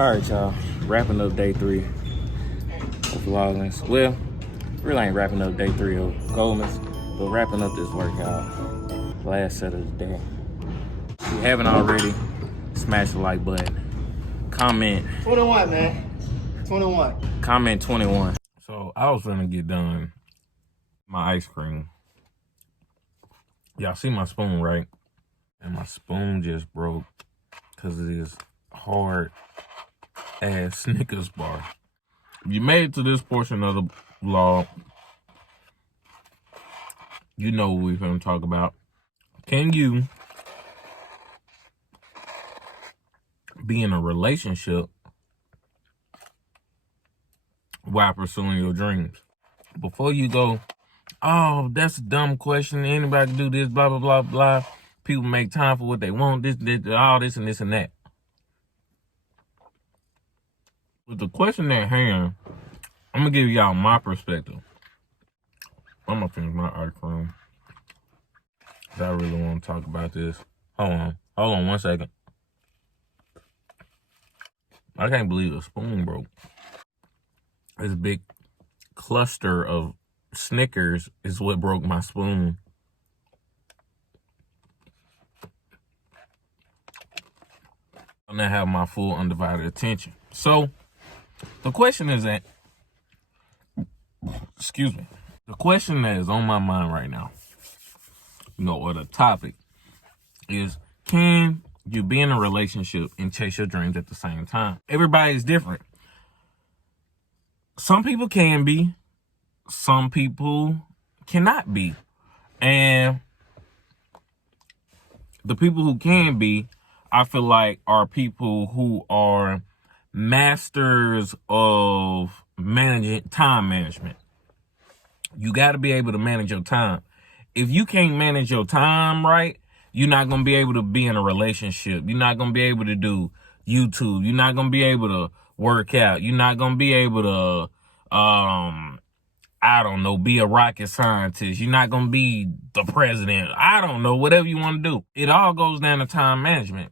All right, y'all. Wrapping up day 3 of Vlogmas. Well, really ain't wrapping up day 3 of Goldmas, but wrapping up this workout. Last set of the day. If you haven't already, smash the like button. Comment. 21, man. 21. Comment 21. So I was gonna get done my ice cream. Y'all see my spoon, right? And my spoon just broke because of this hard ass Snickers bar. If you made it to this portion of the vlog, you know what we're gonna talk about. Can you be in a relationship while pursuing your dreams? Before you go, oh, that's a dumb question. Anybody can do this, blah, blah, blah, blah. People make time for what they want, this, all this, and this, and that. With the question at hand, I'm going to give y'all my perspective. I'm going to finish my ice cream. I really want to talk about this. Hold on 1 second. I can't believe the spoon broke. This big cluster of Snickers is what broke my spoon. I now have my full undivided attention. So, the question is that, excuse me, the question that is on my mind right now, or the topic is, can you be in a relationship and chase your dreams at the same time? Everybody's different. Some people can be, some people cannot be. And the people who can be, I feel like, are people who are masters of time management. You got to be able to manage your time. If you can't manage your time right, you're not going to be able to be in a relationship. You're not going to be able to do YouTube. You're not going to be able to work out. You're not going to be able to, I don't know, be a rocket scientist. You're not going to be the president. I don't know, whatever you want to do. It all goes down to time management.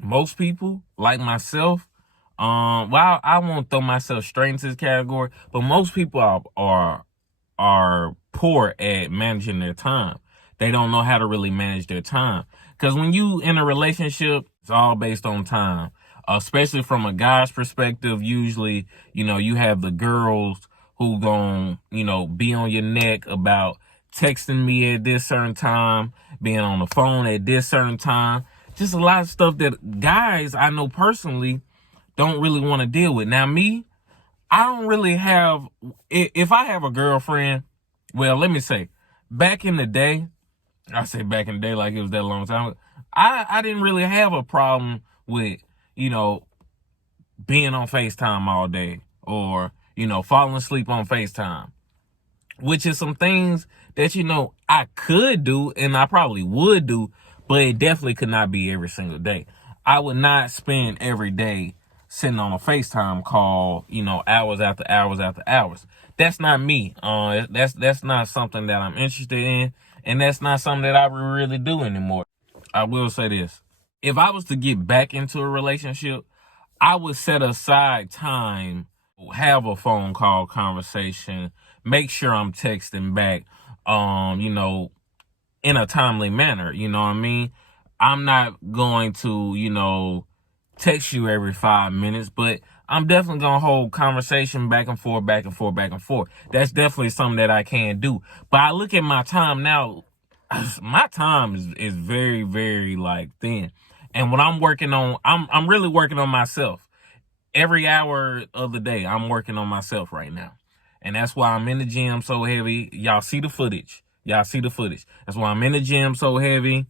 Most people, like myself, well, I won't throw myself straight into this category, but most people are poor at managing their time. They don't know how to really manage their time. Because when you in a relationship, it's all based on time. Especially from a guy's perspective, usually, you have the girls who gon', be on your neck about texting me at this certain time, being on the phone at this certain time. Just a lot of stuff that guys I know personally don't really want to deal with. Now, me, I don't really have, if I have a girlfriend, well, let me say, back in the day, I say back in the day like it was that long time ago, I didn't really have a problem with, being on FaceTime all day or, falling asleep on FaceTime, which is some things that, I could do and I probably would do, but it definitely could not be every single day. I would not spend every day sitting on a FaceTime call, hours after hours after hours. That's not me. That's not something that I'm interested in, and that's not something that I really do anymore. I will say this. If I was to get back into a relationship, I would set aside time, have a phone call conversation, make sure I'm texting back, in a timely manner, you know what I mean? I'm not going to, text you every 5 minutes, but I'm definitely going to hold conversation back and forth, back and forth, back and forth. That's definitely something that I can do. But I look at my time now, my time is very, very thin. And what I'm working on, I'm really working on myself. Every hour of the day, I'm working on myself right now. And that's why I'm in the gym so heavy. Y'all see the footage. That's why I'm in the gym so heavy.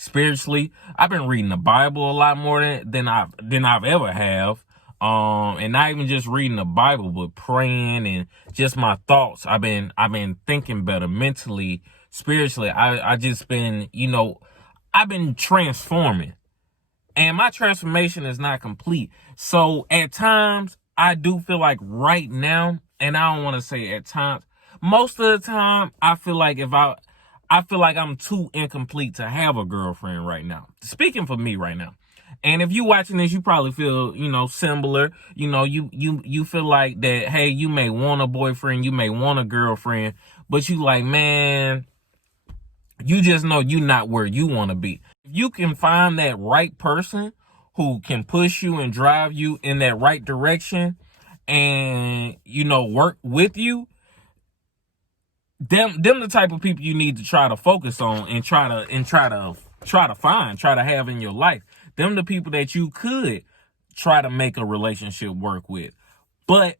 Spiritually, I've been reading the Bible a lot more than I've ever have. And not even just reading the Bible, but praying and just my thoughts. I've been thinking better mentally, spiritually. I just been, I've been transforming, and my transformation is not complete. So at times I do feel like right now, and I don't want to say at times, most of the time, I feel like I feel like I'm too incomplete to have a girlfriend right now. Speaking for me right now. And if you watching this, you probably feel, similar. You feel like that, hey, you may want a boyfriend, you may want a girlfriend, but you like, man, you just know you not where you want to be. If you can find that right person who can push you and drive you in that right direction and, work with you, them the type of people you need to try to focus on and try to have in your life. Them the people that you could try to make a relationship work with. But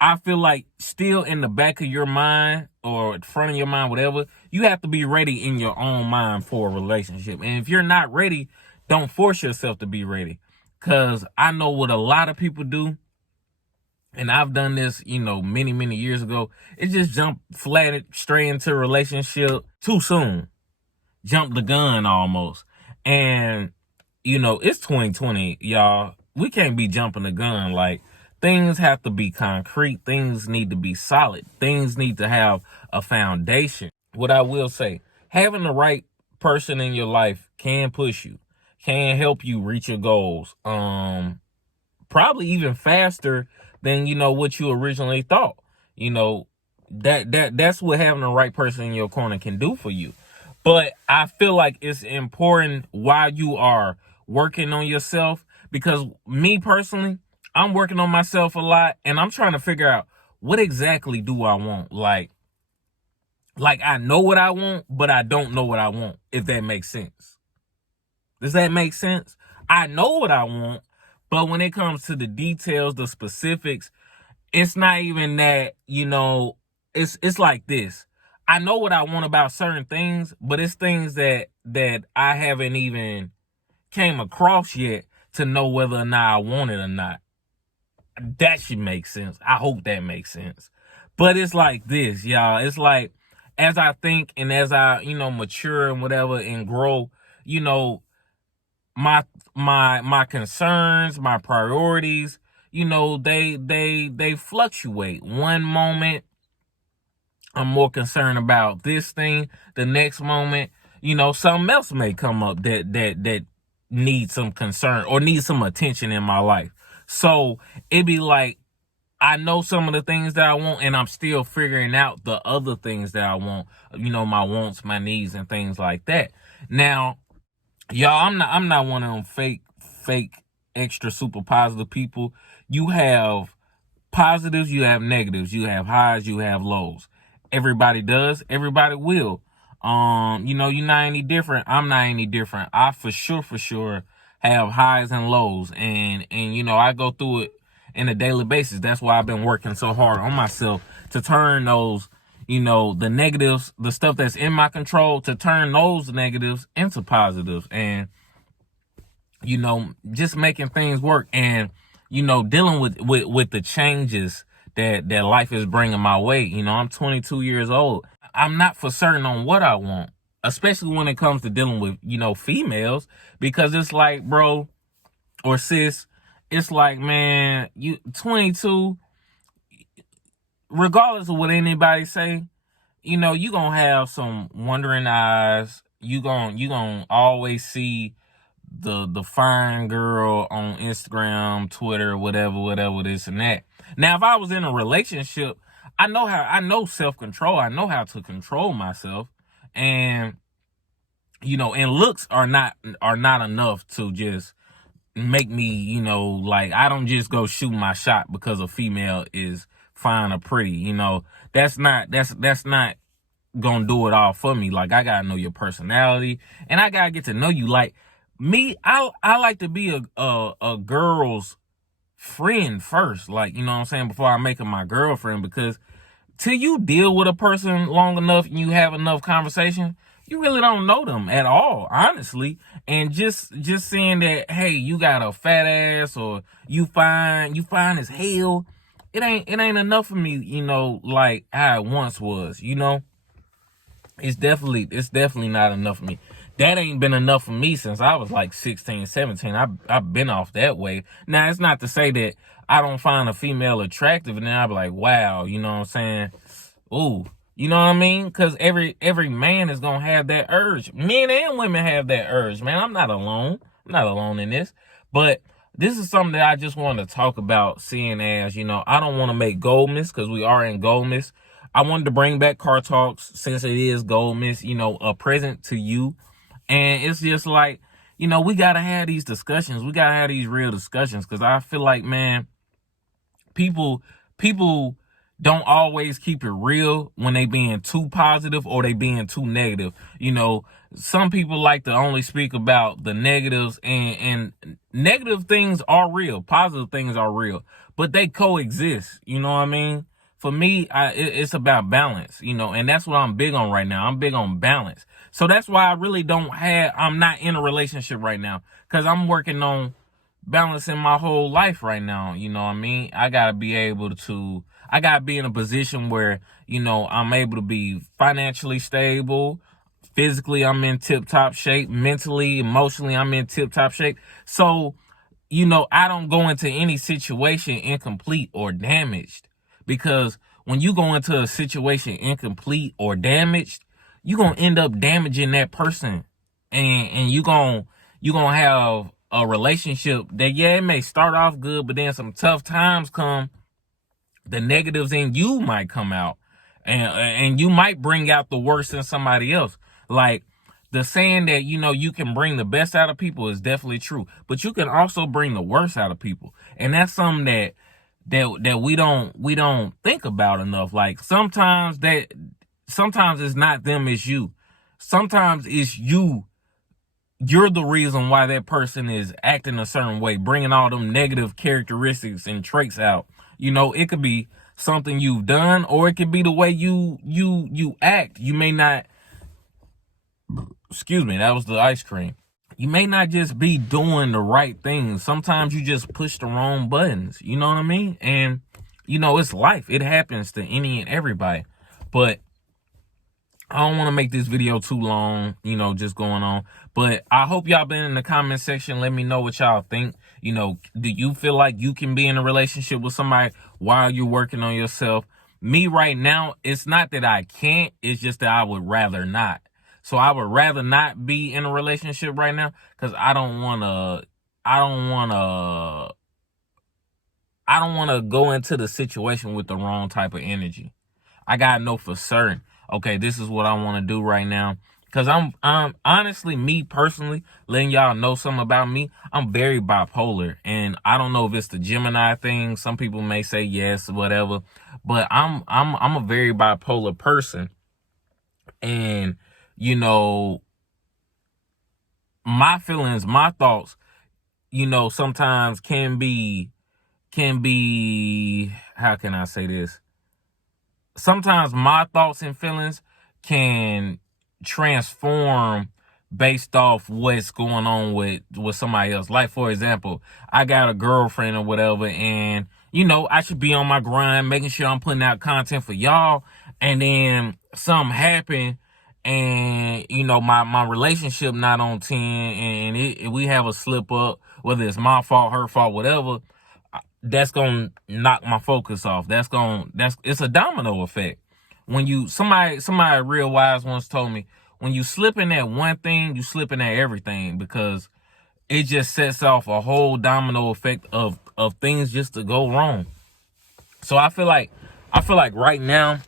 I feel like still in the back of your mind or front of your mind, whatever, you have to be ready in your own mind for a relationship. And if you're not ready, don't force yourself to be ready. Because I know what a lot of people do, and I've done this, many, many years ago, it just jump flat straight into a relationship too soon. Jump the gun almost. And, it's 2020, y'all. We can't be jumping the gun. Like, things have to be concrete. Things need to be solid. Things need to have a foundation. What I will say, having the right person in your life can push you, can help you reach your goals. Probably even faster than, what you originally thought. That's what having the right person in your corner can do for you. But I feel like it's important while you are working on yourself, because me personally, I'm working on myself a lot, and I'm trying to figure out what exactly do I want. Like I know what I want, but I don't know what I want, if that makes sense. Does that make sense? I know what I want, but when it comes to the details, the specifics, it's not even that, it's like this. I know what I want about certain things, but it's things that I haven't even came across yet to know whether or not I want it or not. That should make sense. I hope that makes sense. But it's like this, y'all. It's like, as I think and as I, mature and whatever and grow, my concerns, my priorities, they fluctuate. One moment I'm more concerned about this thing. The next moment, something else may come up that needs some concern or needs some attention in my life. So it be like, I know some of the things that I want, and I'm still figuring out the other things that I want, my wants, my needs, and things like that. Now, y'all, I'm not one of them fake, extra super positive people. You have positives, you have negatives, you have highs, you have lows. Everybody does, everybody will. You're not any different. I'm not any different. I for sure have highs and lows, and I go through it in a daily basis. That's why I've been working so hard on myself to turn those, the negatives, the stuff that's in my control, to turn those negatives into positives, and just making things work, and dealing with the changes that life is bringing my way. I'm 22 years old. I'm not for certain on what I want, especially when it comes to dealing with, females, because it's like, bro or sis, it's like, man, you 22, regardless of what anybody say, you gonna have some wondering eyes. You gonna always see the fine girl on Instagram, Twitter, whatever, this and that. Now, if I was in a relationship, I know self-control. I know how to control myself. And, and looks are not enough to just make me, like, I don't just go shoot my shot because a female is fine or pretty. That's not gonna do it all for me. Like, I gotta know your personality, and I gotta get to know you. Like me, I like to be a girl's friend first, like, what I'm saying, before I make her my girlfriend, because till you deal with a person long enough and you have enough conversation, you really don't know them at all, honestly. And just seeing that, hey, you got a fat ass, or you fine as hell, it ain't enough for me, like how it once was. It's definitely not enough for me. That ain't been enough for me since I was like 16, 17. I've been off that way. Now, it's not to say that I don't find a female attractive and then I'll be like, wow, you know what I'm saying? Ooh, you know what I mean? Because every man is going to have that urge. Men and women have that urge, man. I'm not alone. I'm not alone in this. But this is something that I just want to talk about, seeing as, I don't want to make Goldmas, because we are in Goldmas. I wanted to bring back Car Talks since it is Goldmas, a present to you. And it's just like, we got to have these discussions. We got to have these real discussions, because I feel like, man, people don't always keep it real when they being too positive or they being too negative. Some people like to only speak about the negatives, and negative things are real, positive things are real, but they coexist. You know what I mean? For me, it's about balance, and that's what I'm big on right now. I'm big on balance. So that's why I'm not in a relationship right now, because I'm working on balancing my whole life right now. You know what I mean? I gotta be in a position where, I'm able to be financially stable. Physically, I'm in tip-top shape. Mentally, emotionally, I'm in tip-top shape. So, I don't go into any situation incomplete or damaged, because when you go into a situation incomplete or damaged, you're going to end up damaging that person. And you're going to have a relationship that, yeah, it may start off good, but then some tough times come, the negatives in you might come out, and you might bring out the worst in somebody else. Like the saying that, you can bring the best out of people is definitely true, but you can also bring the worst out of people. And that's something that we don't think about enough. Like sometimes it's not them, it's you. Sometimes it's you're the reason why that person is acting a certain way, bringing all them negative characteristics and traits out. It could be something you've done, or it could be the way you act. You may not, excuse me, that was the ice cream. You may not just be doing the right things. Sometimes you just push the wrong buttons. You know what I mean? And, it's life. It happens to any and everybody. But I don't want to make this video too long, just going on. But I hope y'all been in the comment section. Let me know what y'all think. Do you feel like you can be in a relationship with somebody while you're working on yourself? Me right now, it's not that I can't. It's just that I would rather not. So I would rather not be in a relationship right now, because I don't want to go into the situation with the wrong type of energy. I gotta know for certain, okay, this is what I want to do right now. Because I'm honestly, me personally, letting y'all know something about me, I'm very bipolar. And I don't know if it's the Gemini thing. Some people may say yes, whatever. But I'm a very bipolar person. And, my feelings, my thoughts, sometimes can be, how can I say this? Sometimes my thoughts and feelings can transform based off what's going on with somebody else. Like, for example, I got a girlfriend or whatever, and, I should be on my grind, making sure I'm putting out content for y'all. And then something happened, and, my relationship not on 10, and we have a slip up, whether it's my fault, her fault, whatever. That's gonna knock my focus off. It's a domino effect. When somebody real wise once told me, when you slip in that one thing, you slip in at everything, because it just sets off a whole domino effect of things just to go wrong. So I feel like right now,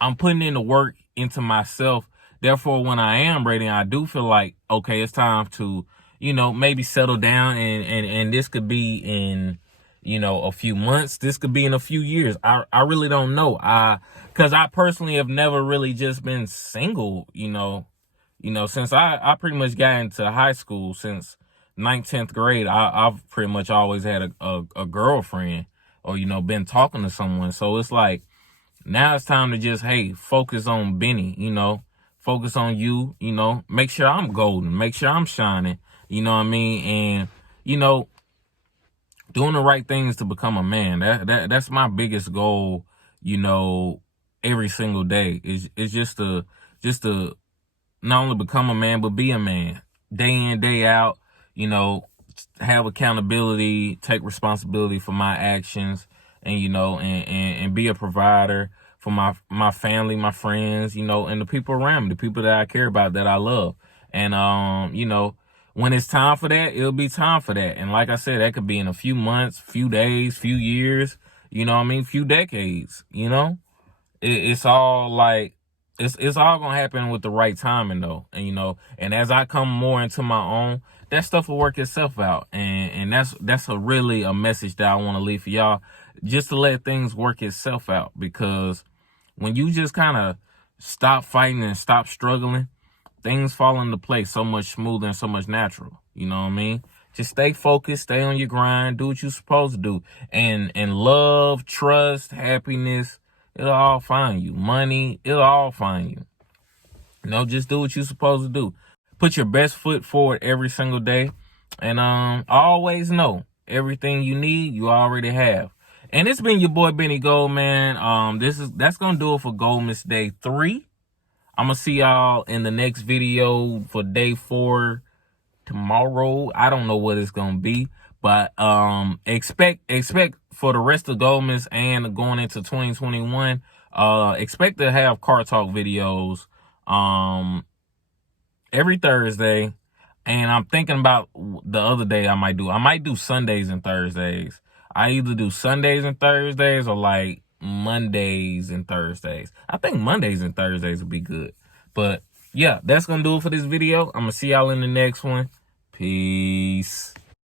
I'm putting in the work into myself. Therefore, when I am ready, I do feel like, okay, it's time to, maybe settle down, and this could be in, a few months. This could be in a few years. I really don't know. Cause I personally have never really just been single, since I pretty much got into high school, since 9th, 10th grade, I've pretty much always had a girlfriend, or, been talking to someone. So it's like, now it's time to just, hey, focus on Benny, focus on you, make sure I'm golden, make sure I'm shining, you know what I mean? And, doing the right things to become a man. That's my biggest goal, every single day is just to not only become a man, but be a man day in, day out, have accountability, take responsibility for my actions, and, and be a provider for my family, my friends, and the people around me, the people that I care about, that I love. And, when it's time for that, it'll be time for that. And like I said, that could be in a few months, few days, few years, you know what I mean? Few decades, you know? It's all like, it's all gonna happen with the right timing though. And you know, and as I come more into my own, that stuff will work itself out. And that's really a message that I want to leave for y'all, just to let things work itself out. Because when you just kind of stop fighting and stop struggling, things fall into place so much smoother and so much natural. You know what I mean? Just stay focused, stay on your grind, do what you're supposed to do. And love, trust, happiness, it'll all find you. Money, it'll all find you. You know, just do what you're supposed to do. Put your best foot forward every single day. And always know everything you need, you already have. And it's been your boy Benny Gold, man. That's gonna do it for Goldmas Day 3. I'm gonna see y'all in the next video for day 4 tomorrow. I don't know what it's gonna be, but expect for the rest of Goldmas and going into 2021, expect to have car talk videos every Thursday. And I'm thinking about the other day I might do Sundays and Thursdays. I either do Sundays and Thursdays or like Mondays and Thursdays. I think Mondays and Thursdays would be good. But yeah, that's gonna do it for this video. I'm gonna see y'all in the next one. Peace.